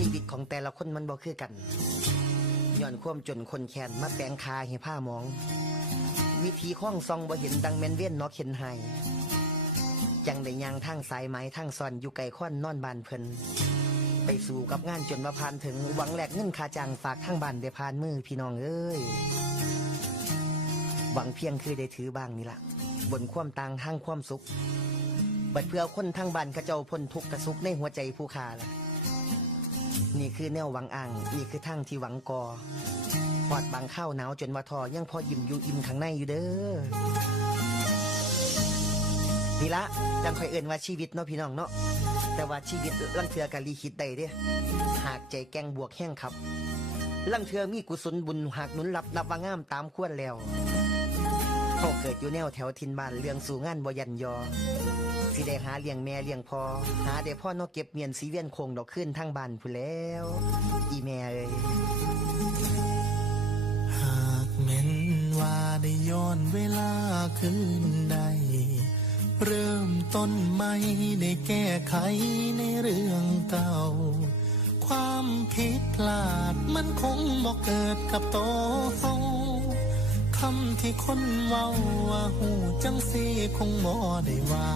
ชีวิตของแต่ละคนมันบ่คือกันย้อนความจนคนแค้นมาแปลงคาให้ผ้ามอง วิธีข้องซองบ่เห็นดังแมนเวียนนอกเห็นไห้จังได้ยางทางสายไหมทางซอนอยู่ไกลค้อนนอนบานเพิ่นไปสู่กับงานจนมาพานถึงหวังแหลกเงินคาจ้างฝากทางบ้านได้พานมือพี่น้องเอ้ยหวังเพียงคือได้ถือบ้างนี่ละบนความต่างทางความสุข บัดเพื่อคนทางบ้านกระเจ้าพ้นทุกข์กระสุขในหัวใจผู้ขาล่ะ นี่คือแนวหวังอ่าง นี่คือทางที่หวังกอปอดบางข้าวหนาวจนว่าทอยังพอยิ้มอยู่อิ่มข้างในอยู่เด้อนี่ละจังคอยเอื่นว่าชีวิตเนาะพี่น้องเนาะแต่ว่าชีวิตลังเทือกะลีคิดได้เด้หากใจแกงบวกแห้งครับลังเทือมีกุศลบุญหากหนุนรับนับว่างามตามควรแล้ว เขาเกิดอยู่แนวแถวทินบ้านเรื่องสู่งานบ่ยันยอ สิได้หาเลี้ยงแม่เลี้ยงพอหาได้พ่อนอกเก็บเมียนสีเวียนคงดอกขึ้นทางบ้านผู้แล้ว อีแม่เอ้ยหากแม้นว่าได้ย้อนเวลาคืนใดเริ่มต้นใหม่ได้แก้ไขในเรื่องเก่า ความผิดพลาดมันคงบอกเกิดกับโตเฮา คำที่คนเว้าว่าหูจังสีคงบ่ได้ว่า